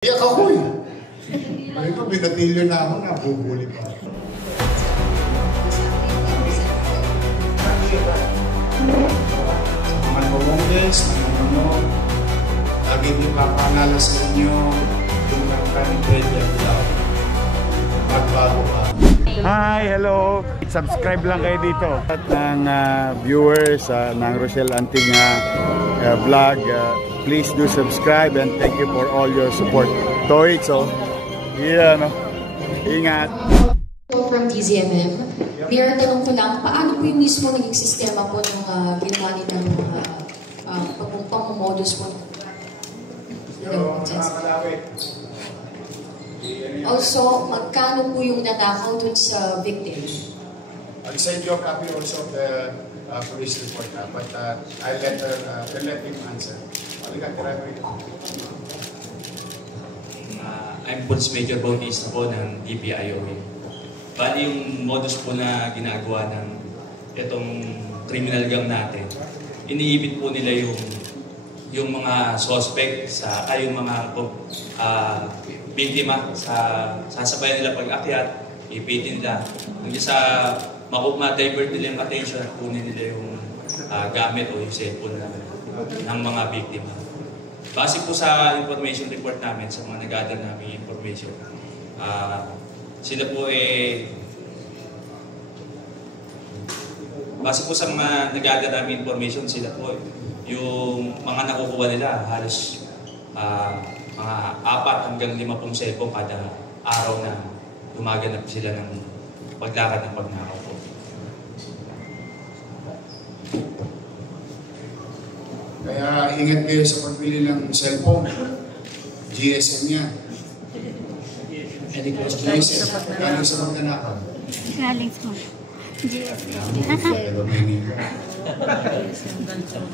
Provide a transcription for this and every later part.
Iyak ako eh. Ay ko, binatilyo na ako, nabubuli pa. Sa mga Colombians, nanonood, lagi niyo papaalala sa inyo, yung nagkaroon ng love. Magbago ka. Hi, hello! Subscribe lang kayo dito. At ng viewers ng Rochelle Antigna vlog, please do subscribe and thank you for all your support. Toy, so, yeah, no? Ingat! From DZMM, Mayor, tanong ko lang, paano po yung mismo naging sistema po ng ginawa nilang pang-modus po? Also, magkano po yung natakaw dun sa victim? I'll send you a copy also of the police report, but I'll let him answer. I'm Police Major Bautista po ng DPIOA. Bali yung modus po na ginagawa ng itong criminal gang natin, iniibit po nila yung mga suspect sa yung mga biktima sa sasabayan nila pag-akyat, ipitin nila. Hanggang sa ma-divert nila yung attention at kunin nila yung gamit o yung cellphone ng mga biktima. Base po sa information report namin, sa mga nag-gather namin information, sila po base po sa mga nag-gather namin information, sila po yung mga nakukuha nila halos mga 4 hanggang 5 cellphone kada araw na gumaganap sila ng paglakad ng pagnakaw po. Kaya ingat kayo sa pagbili ng cellphone. GSM yan. GSM. Galing sa magnanakaw. Galing sa GSM.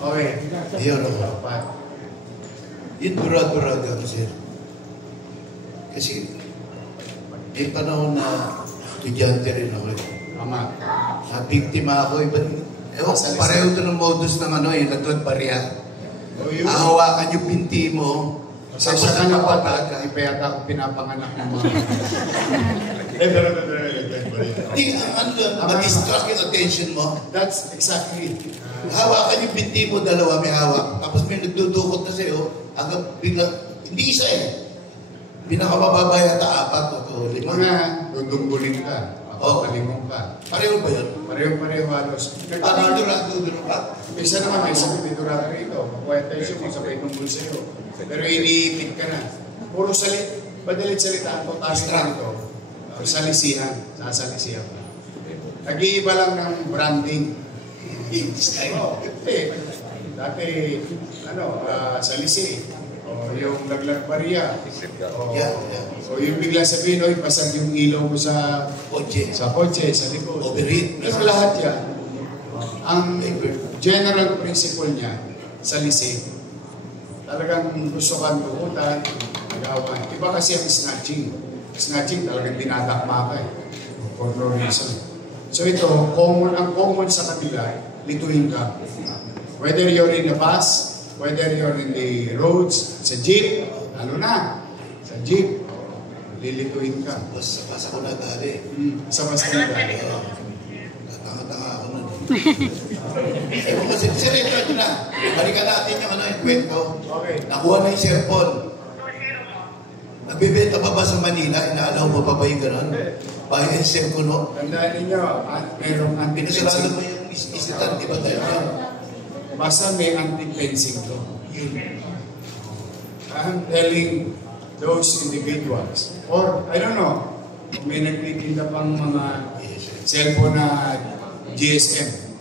Okay. Yun ako. Yun durado-durado ako, sir. Kasi may panahon na estudyante rin ako. Tama. Biktima ako. Ewan, pareho ito ng modus ng nagtuwad barya. Hahawakan yung binti mo. Tapos ka na pa, kaya ako pinapanganak ng mga... Hindi, mag-distract yung attention mo. That's exactly. Hawakan yung binti mo, dalawa may hawak. Tapos may nagdudukot na sa'yo, hanggang biglang, hindi isa eh. Pinakamababa yata 4 o 5. Mga dudunggulin ka. Palimong ka. Pareho ba yun? Pareho halos. Paano durado ka? Isa naman may sakit may durado rito. Makuha tayo kung sabay tunggol sa'yo. Pero iniipit ka na. Puro madalit salita. Ang total ito. Salisihan. Sasalisihan ka. Nag-iiba lang ng branding. Dati, salisi. O yung laglag-barya. O yung bigla sabihin, oy, pasag yung ilaw mo sa kotse, sa likod. Overheat. Pero lahat yan, ang general principle niya, salisi, talagang gusto kang tukutan, nagawan. Iba kasi ang snatching. Snatching talagang dinadakma ka eh, for no reason. So ito, ang common sa kabila, lituin ka. Whether you're in a bus, whether you're in the roads, sa jeep, lalo na, sa jeep, lilituin ka. Basta ko nagali. Sa basta nagali. Tanga-tanga ako nun. Ewan kasi, ito na. Balikan natin yung yung kwento. Okay. Nakuha na yung cellphone. Nagbibenta pa ba sa Manila? Inaalaw mo pa ba yung gano'n? Bahay yung cellphone mo? Tandaan ninyo, merong Pinasarado anti-fencing. mo yung isitan, di ba tayo? Basta may anti-fencing to. I'm telling those individuals, or I don't know, may nagtitinda pang mga cellphone na GSM.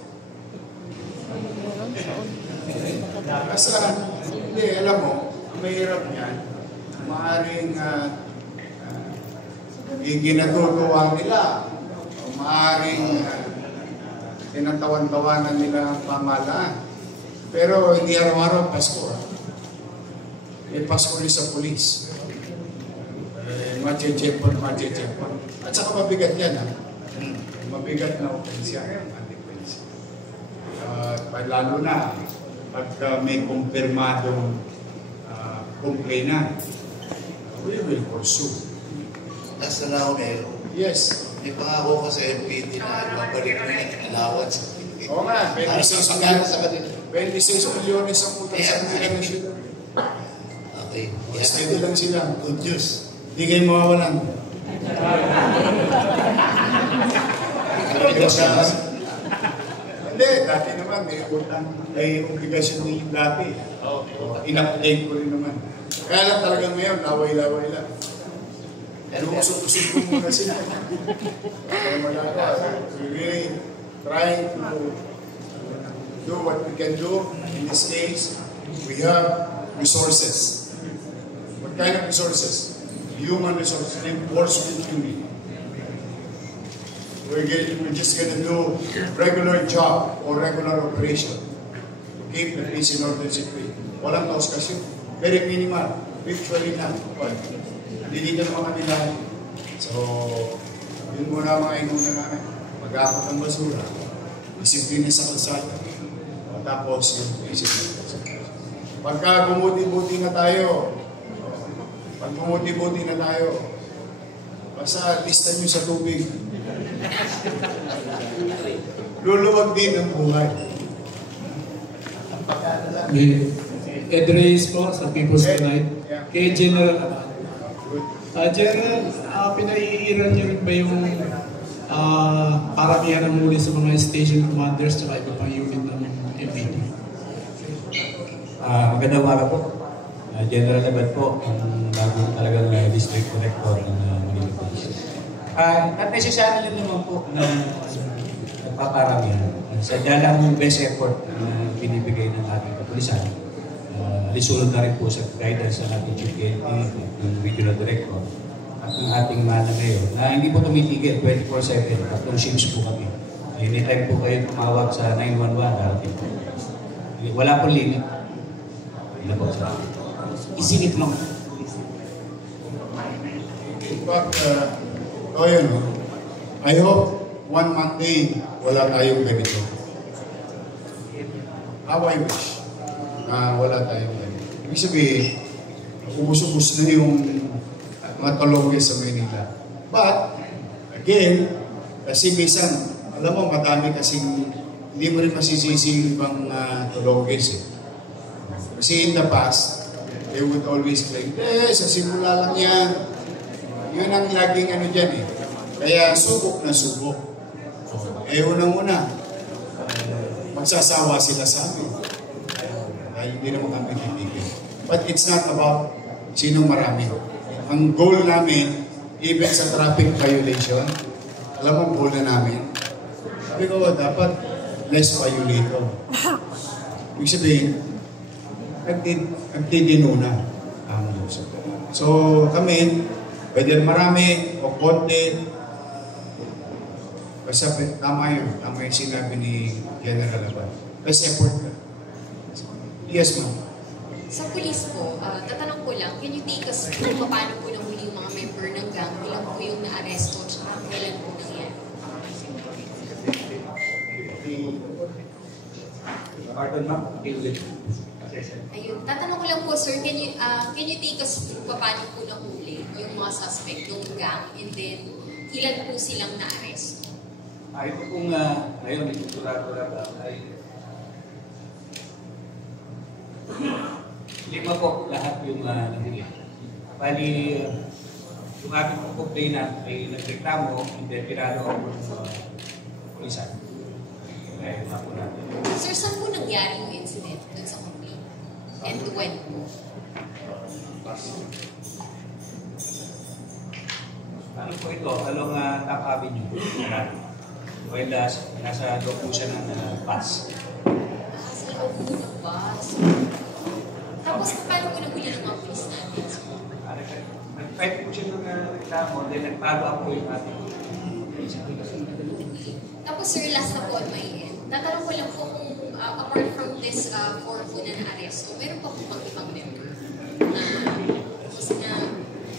Basta, hindi, alam mo, ang mahirap niyan, maaaring ginatutuwa nila, o maaaring tinatawan-tawanan nila ang pamahalaan. Pero hindi araw-araw Pasko. May Pasko rin sa polis. Matye-chepon. At saka mabigat yan. Mabigat na offense yan. Anti-offense. Lalo na pagka may kumpirmadong complainant. we will pursue. Nasa na ako meron. Yes. May pangako ko sa MPT na ibabalik mo yung allowance. Oo nga, Para sa pagkano sa kanila. 26 milyones ang utang sa kanila ng syudad. Okay. Steady lang sila. Good news. Hindi kayo mawawalan. Hindi, dati naman may utang, may obligasyon din yung dati. In-update ko rin naman. Kaya lang talagang ngayon, laway-laway lang. Pero usok-usok ko muna sila. Kaya magagawa. We're really trying to do what we can do. In this case, we have resources. What kind of resources? Human resources, enforcement unit. We're just going to do regular job or regular operation to keep the peace in order free. Walang kauskasyon. Very minimal. Virtually none. Hindi dito naman kanila. So, yun muna mga inuna namin. Mag-akot ng basura. Disiplina sa kalsada. Tapos yung isip ng kalsada. Pagka bumuti-buti na tayo, basta lista nyo sa tubig. Luluwag din ang buhay. Ed Reyes po sa People's Tonight. Kay General General, pinaiiran niyo rin ba yung paramihan ng muli sa mga station commanders at iba pang unit ng MPT? Magandang umaga po. General Abad po, ang bagong talagang district director ng Manila Police. At necessarily naman po na nagpaparamihan. Sadya lang yung best effort na binibigay ng ating kapulisan. Resulta na rin po sa guidance ng ating Chief PNP, ng Regional Director, at ng ating mana ngayon, na hindi po tumitigil 24/7, 3 shifts po kami. Anytime po kayo tumawag sa 911, darating po. Wala pong limit. Wala po sa atin. Isingit lang. In fact, I hope one Monday wala tayong ganito. How I wish na wala tayong ganito. Ibig sabihin, ubus-ubus na yung mga Tolonges sa Manila. But, again, kasi minsan, alam mo, madami kasing hindi mo rin masisisi yung ibang Tolonges eh. Kasi in the past, they would always claim, sa simula lang yan. Yun ang laging ano dyan eh. Kaya subok na subok. Unang-una, magsasawa sila sa amin. Dahil hindi naman kami titigil. But it's not about sino marami. Ang goal namin, even sa traffic violation, alam mo ang goal na namin? Sabi ko, dapat less violator. Ibig sabihin, nagtidinuna ang uso. So kami, whether marami o konti, basta tama yun. Tama yung sinabi ni General Abad. Best effort ka. Yes, ma'am. Sa pulis po, tatanong ko lang, can you take us kung paano po nahuli yung mga member ng gang, ilan po yung na-aresto, tsaka kailan po nangyari? Pardon, ma'am. Ayun, tatanong ko lang po, sir, can you take us kung paano po nahuli yung mga suspect ng gang, and then ilan po silang na-aresto? Ito pong ngayon, itutura-tura ba ay 5 po lahat yung nahuli. Bali, yung ating complainant ay nagreklamo, hindi pinalo ako ng pulisan. Kaya po natin. Sir, saan po nangyari yung incident dun sa complaint? And when po? Ano po ito? Along Top Avenue. While nasa loob po siya ng bus. Sa loob po ng bus. Tapos, paano po nahuli ng mga pulis natin? Nag-fight po siya ng reklamo, then nagpalo ako yung ating pulis. Tapos, sir, last na po on my end. Tatanong ko lang po kung apart from this 4 po na na-aresto, meron pa po bang ibang member na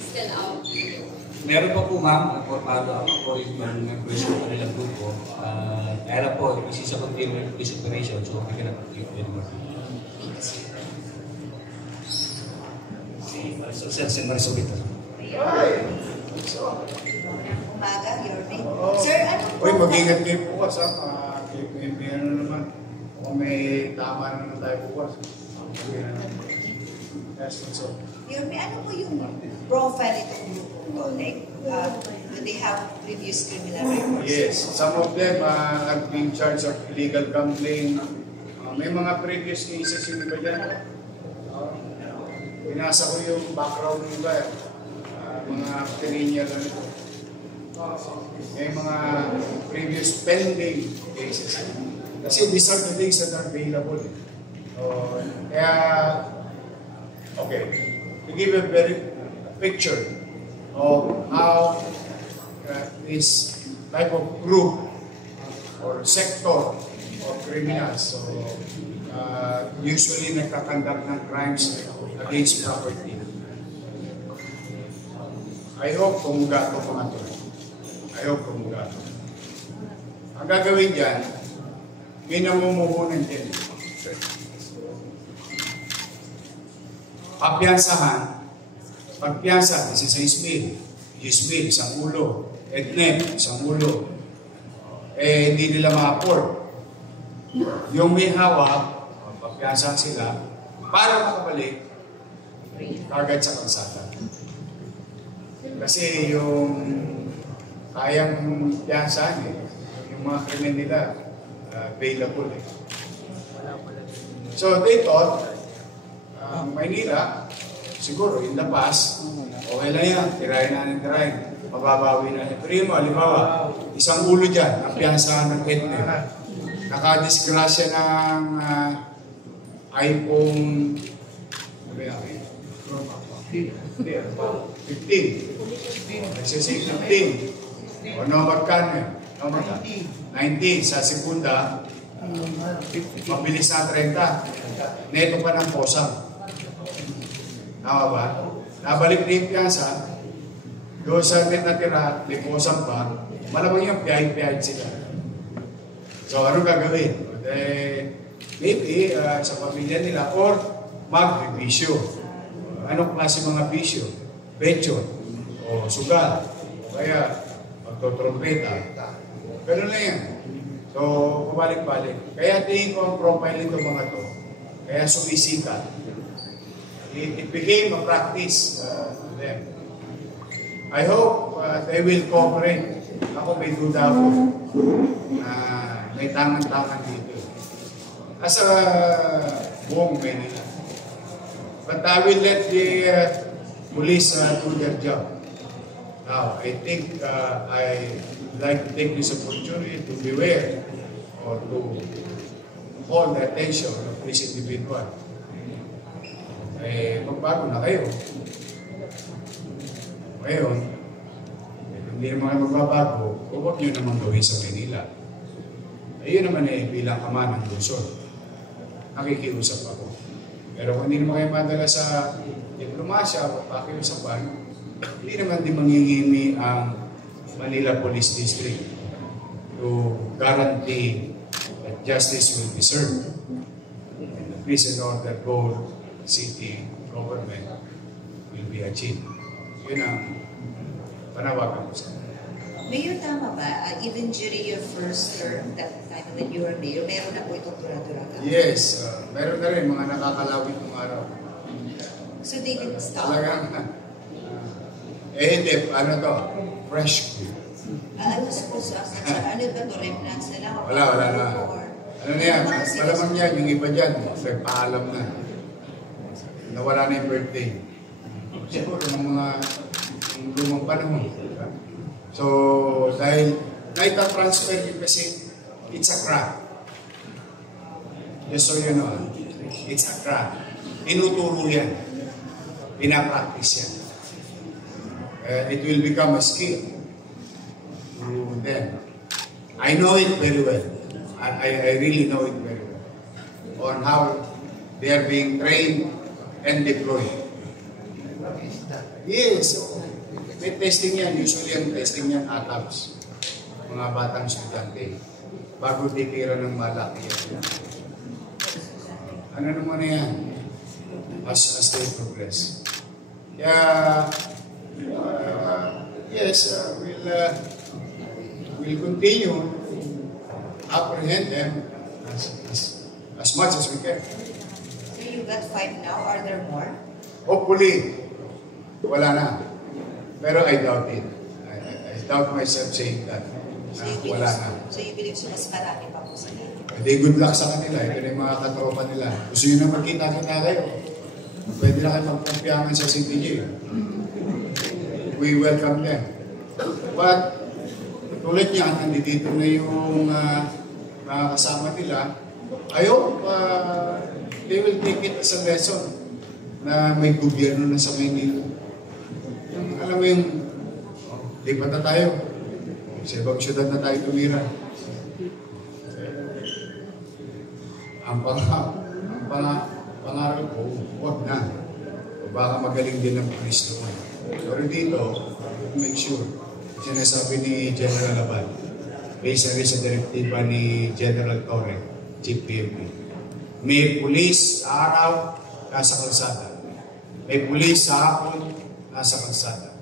still out? Meron pa po, ma'am, formado ako po yung members ng kanilang grupo. Kaya lang po, isa sa continuing police operation, so hindi ka na po-click din mo. Thank you, sir. Si Marisol Vita. Umaga, Yorme. Sir, ano po? Uy, mag-ingat kayo bukas ha. May ano naman. Kung may tama naman tayo bukas. Yes, so. Yorme, ano po yung profile itong grupo ko? Like, do they have previous criminal records? Yes, some of them have been charged of illegal gambling. May mga previous cases yung iba dyan. Binasa ko yung background ng iba. Mga perennial ano ito. May mga previous pending cases. Kasi these are the things that are available. Kaya, okay, to give a very picture of how this type of group or sector of criminals usually nagkakandak ng crimes against property. I hope kumuga ito mga to. I hope kumuga ito. Ang gagawin dyan, may namumuhunan dyan. Pagpiyansahan, pagpiyansa, 16,000, 10,000, isang ulo, EDNEP, isang ulo. Hindi nila ma-afford. Yung may hawak, pagpiyansahan sila, para makabalik, kagad sa kalsada. Kasi yung kayang piyansahan yung mga krimen nila, available So they thought, Maynila, siguro, in the past, okay lang yan, tirahin natin, mababawi na. Pero yung halimbawa, isang ulo dyan, ang piyansahan ng EDNEP, nakadisgrasya ng iPhone 15. Nagsasig 15. O magkano? 19. Sa segunda, mabilis na 30. Neto pa ng posang. Tama ba? Nabalik na yung piyansa, doon sa net na tira, may posang pa, malamang yung piyahid-piyahid sila. So, ano gagawin? Maybe sa pamilya nila or mag-bisyo. Anong klase mga bisyo? Pecho, o sugal, o kaya magtotrompeta. Ganun na yan. So, pabalik-balik. Kaya tingin ko ang profile nito mga to. Kaya sumisikat. It became a practice to them. I hope they will cooperate. Ako may duda ko na may tangan-tangan dito. As a buong Manila. But I will let the police do their job. Now, I think I would like to take this opportunity to beware or to hold the attention of this individual. Magbago na kayo. Ngayon, hindi naman kayo magbabago, huwag nyo naman gawin sa Manila. Ayun naman bilang ama ng Luzon. Nakikiusap ako. Pero kung hindi naman kayo madala sa diplomasya o pakiusapan, hindi naman din mangingimi ang Manila Police District to guarantee that justice will be served and the peace and order goal city government will be achieved. Yun ang panawagan ko sa akin. Mayor, tama ba? Even during your first term, that time when you were mayor, meron na po itong tura-turaga? Yes, meron na rin mga nakakalawit ng araw. So they didn't stop? Talagang, hindi, ano to? Fresh food. I was supposed to ask that, sir. Ano ba to? Remnants na lang? Wala na. Ano na yan? Malamang yan, yung iba dyan, nagpaalam na. Nawala na yung birthday. Siguro ng mga lumang panahon. So, dahil na-transfer yun kasi it's a crack. Just so you know, it's a crack. Tinuturo yan. Pinapractice yan. It will become a skill to them. I know it very well. I really know it very well. On how they are being trained and deployed. Yes. May testing yan. Usually ang testing yan ATAPs. Mga batang estudyante. Bago titira ng malaki yan. Ano naman yan? As they progress. Kaya yes, we'll continue to apprehend them as much as we can. So you got 5 now, are there more? Hopefully, wala na. Pero I doubt it. I doubt myself saying that. Wala na. So you believe so mas marami pa po sila? Hindi, good luck sa kanila. Ito na yung mga katropa nila. Gusto nyo na magkita-kita kayo. Pwede na kayo magpampiyangan sa CPG. We welcome them. But, tulad niyan, nandito na yung mga kasama nila. I hope they will take it as a lesson na may gobyerno na sa Maynila. Alam mo yung, lipat na tayo. Sa ibang syudad na tayo tumira. Ang pangarap ko, huwag na. O baka magaling din ang pulis naman. Pero dito, make sure, sinasabi ni General Abad, based sa direktiba ni General Torre, Chief PNP, may pulis sa araw, nasa kalsada. May pulis sa hapon, nasa kalsada.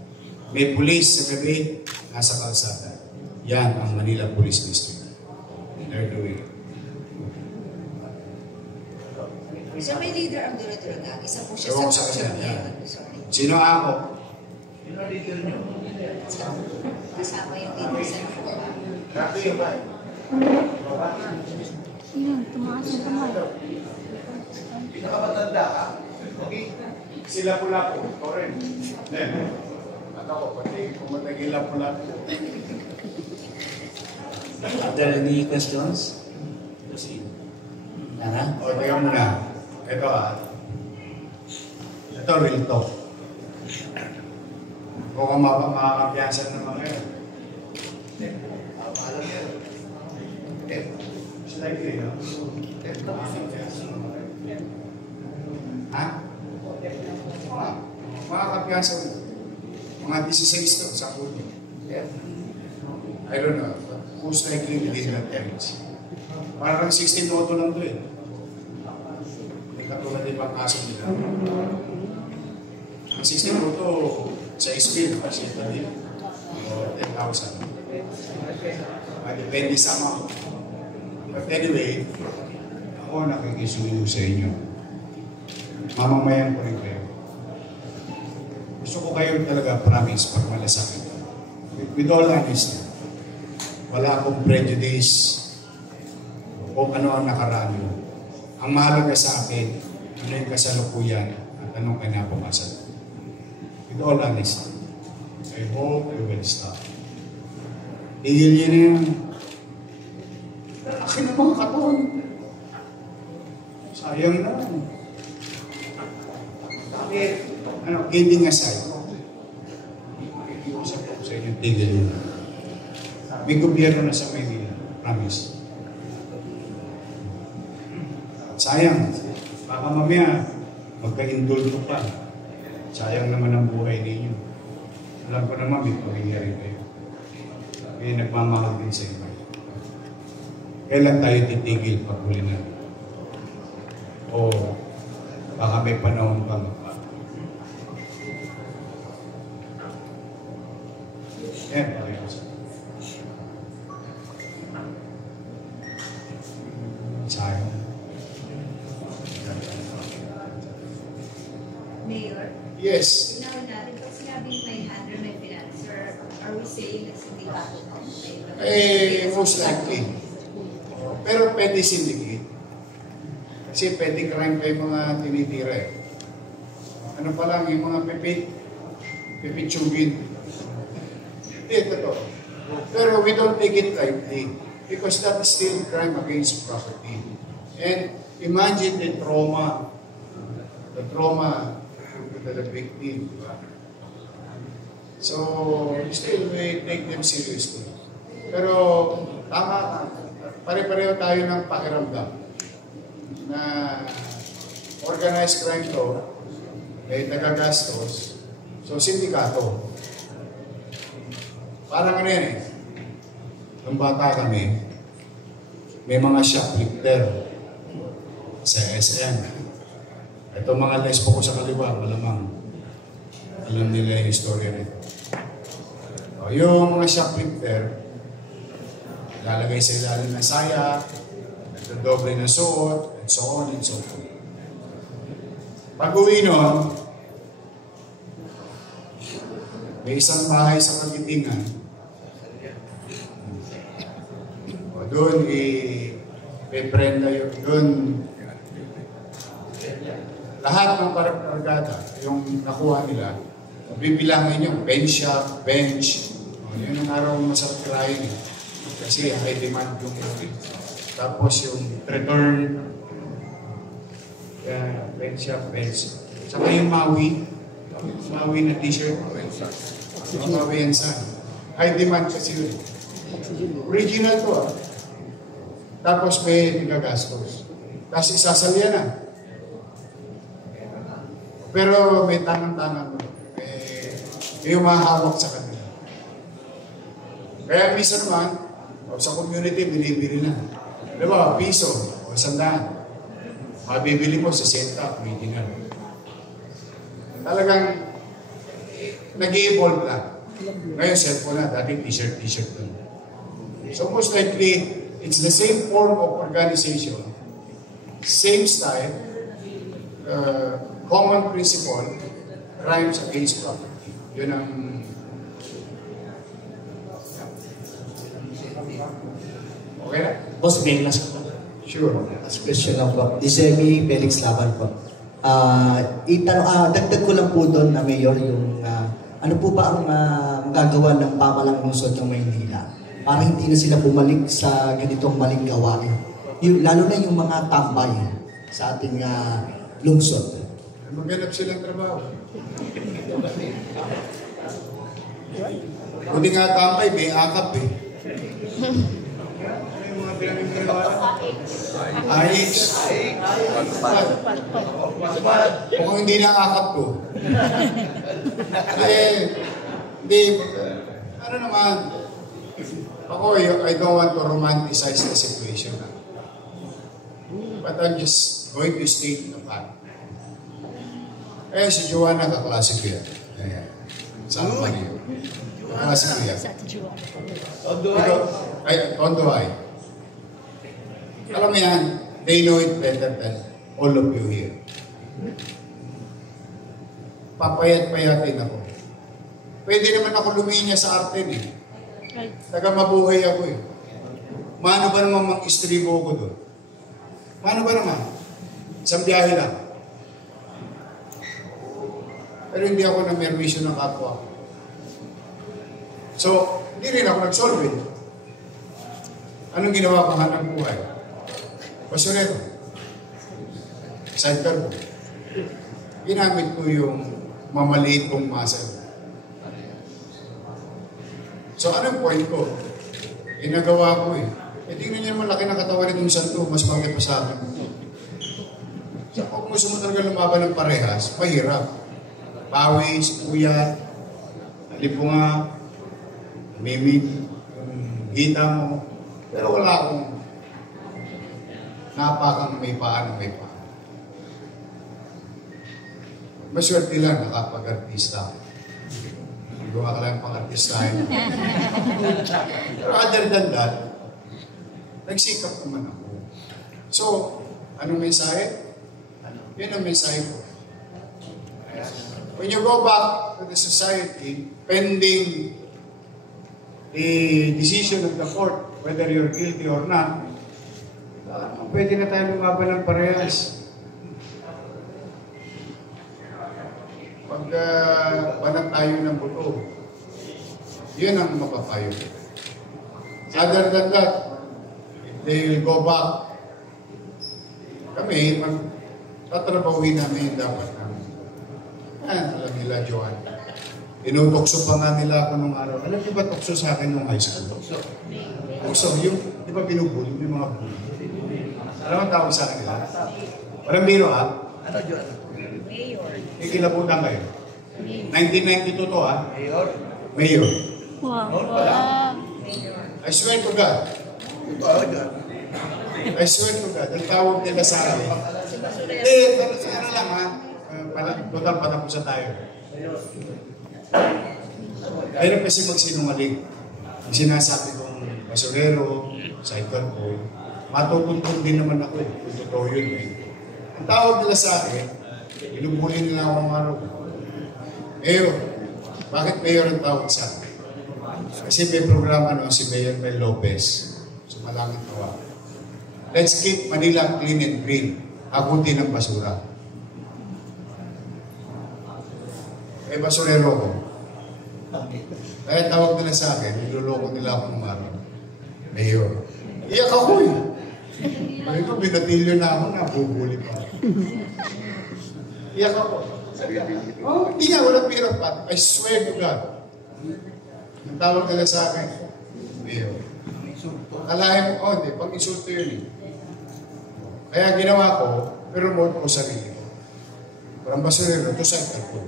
May pulis sa gabi, nasa kalsada. Yan ang Manila Police District. They're doing it. So may leader ang Duraduraga. Isa po siya Ewan sa sa kanya, kanya. yeah. Sino ako? Kasama yung leader sa Yun, tumaas ang kamay. Pinakamatanda ka? Okay. Sila pula po. Correct. Then, at ako, pati kumatagila pula po. Are there any questions? Nana? O, tingnan mo na. Ito Ito, real talk. Mukhang makakampiyansan ng mga yun. Alam yan. It's likely, no? Ha? Makakampiyansan. Mga 16 to, sa puto. I don't know. But most likely within that damage. Parang 16 auto lang to eh. Hindi katulad ibang kaso nila. Ang 16 auto sa speed, kasi ito din. O 10,000. Depende sa amount. But anyway, ako nakikisuyo sa inyo. Mamamayan ko rin kayo. Gusto ko kayo talaga promise pag malasakit. With all honesty, wala akong prejudice o ano ang nakaraan mo. Ang mahalaga sa akin, ano yung kasalukuyan at anong kinabukasan. With all honesty, I hope you will stop. Tigil niyo na yan. Akin na mga katawan. Sayang na. Kidding aside, makikiusap ko sa inyo, tigil niyo na. May gobyerno na sa Maynila, promise. Sayang, baka mamaya magka-indulto pa. Sayang naman ang buhay ninyo. Alam ko naman may pangyayari kayo. Kaya nagmamahal din sa iba. Kailan tayo titigil pag huli na? O baka may panahon pa magbago. Yan, pakiusap. Sayang. Mayor? Yes. Sinabi natin, pag sinabing may handler, may financer, are we saying na sindikato na? Most likely. Pero pwede syndicate. Kasi pwede crime pa yung mga tinitira eh. Ano pa lang, yung mga pipitsugin. Hindi, totoo. Pero we don't take it lightly. Because that is still crime against property. And imagine the trauma to the victim. So, still we take them seriously. Pero, tama, pare-pareho tayo ng pakiramdam na organized crime to, may tagagastos, so sindikato. Parang ano yan eh. Nung bata kami, may mga shoplifter sa SM. Ito mga lesbo ko sa kaliwa, malamang alam nila yung istorya nito. Yung mga shoplifter, lalagay sa ilalim ng saya, nagdodoble ng suot, and so on and so forth. Pag-uwi nun, may isang bahay sa Kagitingan. O doon, may prenda yun. Doon, lahat ng karagada, yung nakuha nila, bibilangin yung bench shop, bench. O, yun ang araw masarap kirahin. Kasi high demand yung tapos yung return, bench shop, bench. Saka yung Maui na t-shirt. Maui and Sun. High demand kasi yun. Original to ah. Tapos may nagagastos. Tapos isasalya na. Pero may tangan-tangan mo. May umahawak sa kanila. Kaya minsan naman, sa community, binibili na. Diba, piso o 100. Mabibili mo sa setup, original. Talagang nag-i-evolve na. Ngayon, cellphone na. Dating t-shirt doon. So most likely, it's the same form of organization, same style, common principle, crimes against property. Yun ang... Okay na? Boss, may last po. Sure. Last question lang po. Disemi Felix Laban po. Dagdag ko lang po doon na Mayor yung ano po ba ang magagawa ng pamalang lungsod ng Maynila para hindi na sila bumalik sa ganitong maling gawain. Lalo na yung mga tambay sa ating lungsod. Maghanap silang trabaho. Kundi nga tambay, may akap eh. Ano yung mga pinamimiliwala? Ayos. Mukhang hindi na akap ko. Hindi. Ano naman? Ako, I don't want to romanticize the situation. But I'm just going to state the fact. Eh, si Joanna, kaklase ko yan. Saan pa niyo? Kaklase ko yan. Tondo ay. Alam mo yan, they know it better than all of you here. Papayat-payatin ako. Pwede naman ako luminya sa arte eh. Taga-mabuhay ako eh. Mano ba naman mang-istribo ko doon? Mano ba naman? Isang biyahe lang. Pero hindi ako na-merwisyo ng kapwa. So, hindi rin ako nag-solve it. Anong ginawa ko hanap buhay? Basurero. Sidecar ko. Ginamit ko yung mamaliit kong masa. So, anong point ko? Ginagawa ko eh. E tingnan niyo naman laki ng katawan nitong santo, mas bakit pa sa akin. So, kung gusto mo talaga lumaban ng parehas, mahirap. Pawis, puyat, alipunga, mimid, hita mo. Pero wala akong napakang may paa na may paa. Maswerte lang nakapag-artista. Gawa ka lang pang-artistahin. Pero other than that, nagsikap naman ako. So, anong mensahe? Yan ang mensahe ko. When you go back to the society, pending the decision of the court, whether you're guilty or not, pwede na tayo lumaban ng parehas. Pag banat tayo ng buto, yun ang mapapayo. Other than that, if they will go back, kami, tatrabahuin namin dapat namin. Alam nila, Joan. Tinutokso pa nga nila ako nung araw. Alam niyo ba tokso sa akin nung high school? Tokso, yung, di ba binubuli, yung mga bully. Alam ang tawag sa akin nila? Parang biro ha? Ano, Joan? Mayor. Ikilabutan kayo. 1992 to ha? Mayor. Mayor. Wow. I swear to God. I swear to God. Ang tawag nila sa akin. Hindi, ano lang ha? Total patapusan tayo. Kaya kasi magsinungaling. Ang sinasabi kong basurero, cycle boy, matutuntun din naman ako eh. Kung totoo yun eh. Ang tawag nila sa akin, inubuli nila akong araw. Mayor, bakit Mayor ang tawag sa akin? Kasi may programa no, si Mayor Mel Lopez. Sumalangit nawa. Let's keep Manila clean and green. Agutin ang basura. Eh, basurero ko. Kaya tawag nila sa akin, niloloko nila ako ng araw. Mayor. Iyak ako eh. Ay ko, binatilyo na ako, nabubuli pa. Iyak ako. Oh, hindi nga, walang pira pa. I swear to God. Ang tawag nila sa akin, Mayor. Kalahin mo, hindi, pag-insulto yun eh. Kaya ginawa ko, pero mo ko sarili ko. Parang basurero, to cycle ko.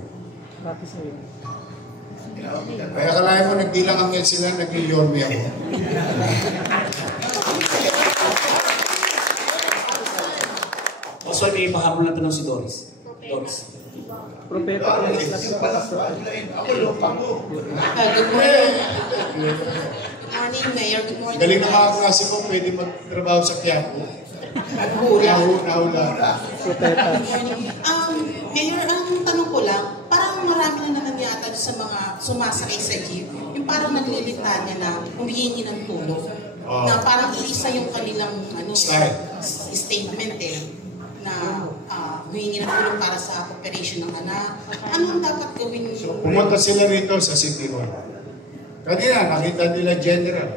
Kaya kalahin mo, nagdilang angel sila, nag-yorme ako. So, may mahabol na tanong si Doris. Doris. Propeta. Ako lupa ko. Good morning. Good morning, Mayor. Good morning. Galing na mga klase ko, pwede magtrabaho sa Quiapo. Nahula. Propeta. Mayor, ang tanong ko lang, parang marami na naman yata sa mga sumasakay sa jeep, yung parang naglilitanya na humihingi ng tulong. Na parang iisa yung kanilang statement eh. Na humingi ng tulong para sa operation ng anak. Anong dapat gawin? So, pumunta sila rito sa City Hall. Kanina, nakita nila General.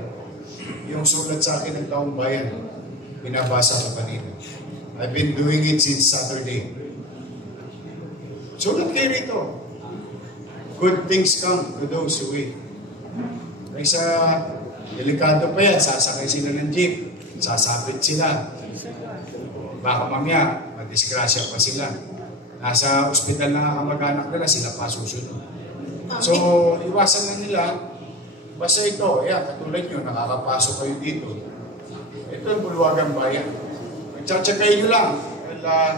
Yung sulat sa akin ng Taong Bayan. Binabasa ko kanina. I've been doing it since Saturday. Sulat kayo rito. Good things come to those who wait. Kaysa delikado pa yan, sasakay sila ng jeep. Sasabit sila. Baka mamaya, madisgrasya pa sila. Nasa ospital na kamag-anak nila, sila pa susunod. So, iwasan na nila. Basta ito, katulad nyo, nakakapasok kayo dito. Ito ang Bulwagang Bayan. Magtsatsakay nyo lang. Dahil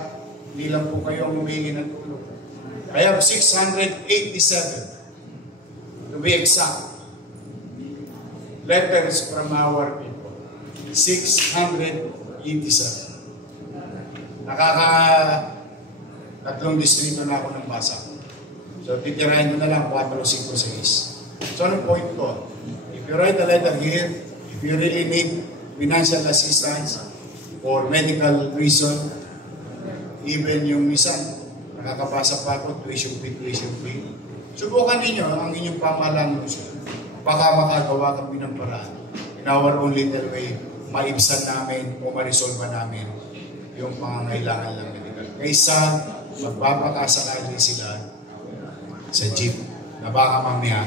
hindi lang po kayong humingi ng tulong. I have 687, to be exact, letters from our people. 687. Tatlong distrito na ako ng basa. So, titirahin ko na lang 4, 5, 6. So, anong point ko? If you write a letter here, if you really need financial assistance or medical reason, even yung misan, nakakapasa pa ako, tuition fee. Subukan ninyo ang inyong pamahalaan gusto. Baka makagawa kami ng paraan. In our own little way, maibsan namin o marisolva namin yung pangangailangan ng medical. Kaysa magpapakasakali sila sa jeep na baka mamaya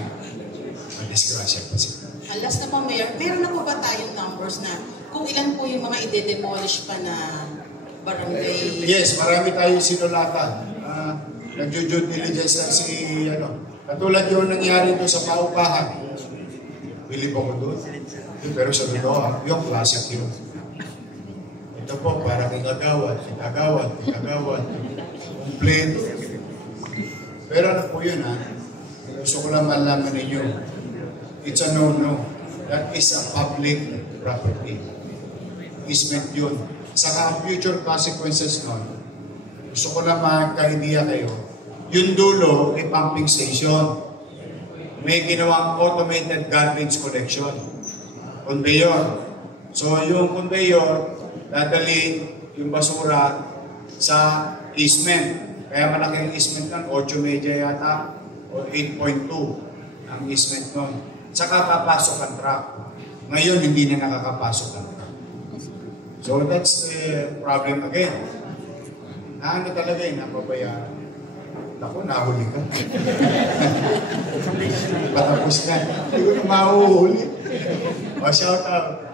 madisgrasya pa sila. Last na po, Mayor, meron na po ba tayong numbers na kung ilan po yung mga ide-demolish pa na barangay? Yes, marami tayong sinulatan. Nag-due diligence lang si, katulad yung nangyari doon sa paupahan. Bilib ako doon. Pero sa totoo, yung classic yun. Ito po, para kagawad. Complete. Pero ano po yun, gusto ko lang malaman ninyo. It's a no-no. That is a public property. Easement yun. Saka ang future consequences nun, gusto ko lang magka-idea kayo. Yung dulo ay pumping station. May ginawang automated garbage collection. Conveyor. So yung conveyor, dadalhin yung basura sa easement. Kaya malaking easement nun, 8 yata, o 8.2 ang easement nun. Saka papasok ang truck. Ngayon, hindi na nakakapasok ang truck. So that's the problem again. Ano talaga napabayaan? Ako, nahuli ka. Patapos na. Hindi ko na mahuhuli. O, shout out.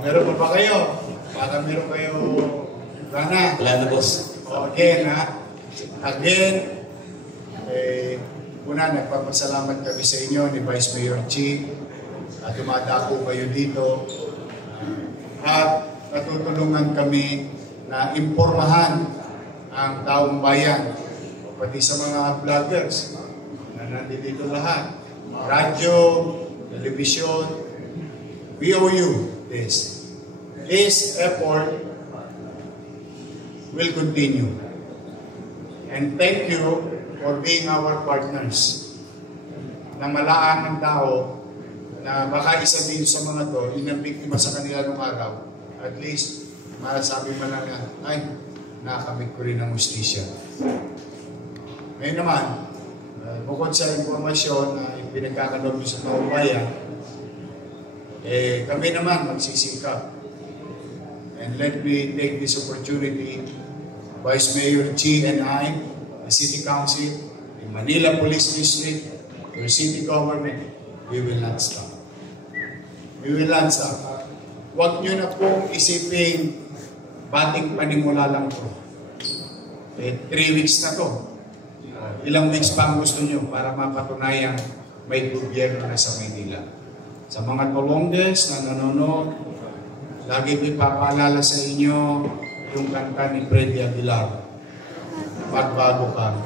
Meron pa ba kayo? Baka meron kayo Rana. Wala na, boss. Again, una, nagpapasalamat kami sa inyo ni Vice Mayor Chi at dumadako kayo dito at natutulungan kami na impormahan ang taong bayan o pati sa mga vloggers. nandito lahat. Radyo, television, we owe you this. This effort will continue. And thank you for being our partners. Na malaan ng tao na baka isa din sa mga to, yung biktima sa kanila nung araw, at least, masabi mo lang na, ay, nakamit ko rin ng justisya. Ngayon naman, bukod sa informasyon na pinagkakaroon sa taong bayan, kami naman magsisingkap. And let me take this opportunity, Vice Mayor G and I, the City Council, the Manila Police District, your city government, we will not stop. We will not stop. Huwag nyo na pong isipin bating panimula lang to. 3 weeks na to. Ilang weeks pa ang gusto nyo para mapatunayan may gobyerno na sa Maynila. Sa mga Tolonges na nanonood, lagi ko ipapaalala sa inyo yung kanta ni Freddy Aguilar. Magbago ka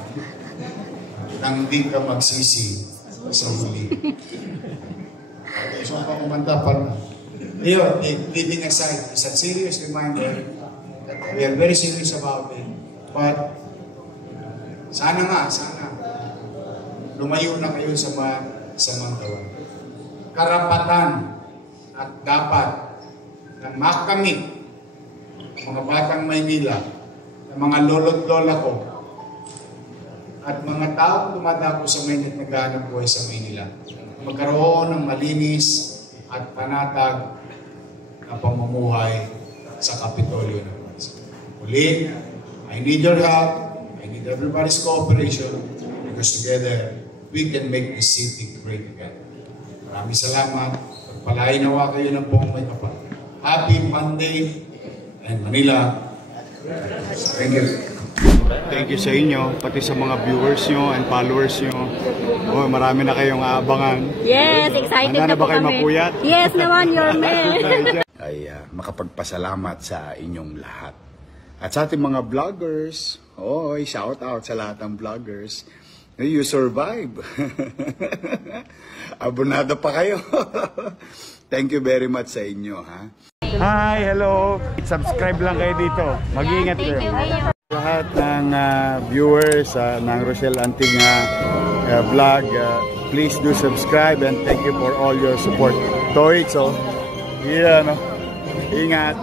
nang hindi ka magsisi sa huli. So, ang kumanta parang leaving aside, it's a serious reminder that we are very serious about it. But, sana lumayo na kayo sa mantawan. Karapatan at dapat na makamit mga batang Maynila, ng mga lolo't lola ko, at mga taong dumadako sa Maynila at naghahanap buhay sa Maynila. Magkaroon ng malinis at panatag na pamumuhay sa Kapitolyo ng bansa. Uli, I need your help. I need everybody's cooperation because together we can make this city great again. Maraming salamat. Pagpalain nawa kayo ng buong may kapal. Happy Monday and Manila. Thank you. Thank you sa inyo, pati sa mga viewers nyo and followers nyo. Oh, marami na kayong aabangan. Yes, excited na ba kayo mapuyat? Yes naman, your man. Ay makapagpasalamat sa inyong lahat. At sa ating mga vloggers, shout out sa lahat ng vloggers. You survive. Abonado pa kayo. Thank you very much sa inyo, ha? Hi, hello. Subscribe lang kayo dito. Mag-iingat kayo. Lahat ng viewers ng Rochelle Antig vlog, please do subscribe and thank you for all your support. Toits, ingat.